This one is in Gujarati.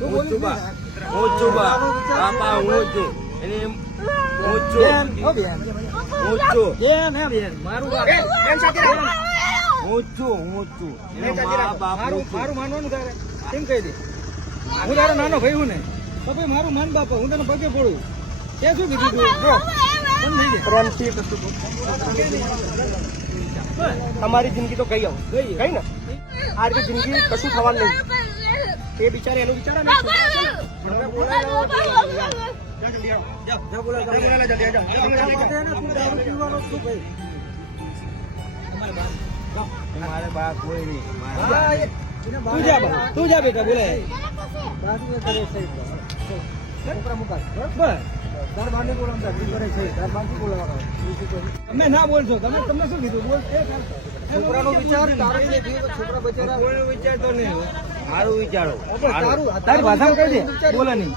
હું છું બાપા, હું છું એને હું છું. મારું હું છું એનો મા બાપ હું છું. મારું માનવાનું તારે કેમ કહી દે? હું તારો નાનો ભાઈ હું ને તો ભાઈ મારું માન બાપા, હું તને પગે પડું. તે શું કીધું તું? જો પ્રેમથી કશું બોલ. તમારી જિંદગી તો ગઈ હવે ગઈ ને. આ રીતે જિંદગી કશું થવાનું નહીં. એ બિચારે એનું વિચારે ને. મારે બા કોઈ નહીં. તું જા બેટા, બોલાય તમે ના બોલશો. તમને શું કીધું? બોલ. છોકરાનો વિચાર છોકરા બચારા વિચારતો નહીં. મારું વિચારો તારી ભાષામાં કહી દે, બોલે નહીં.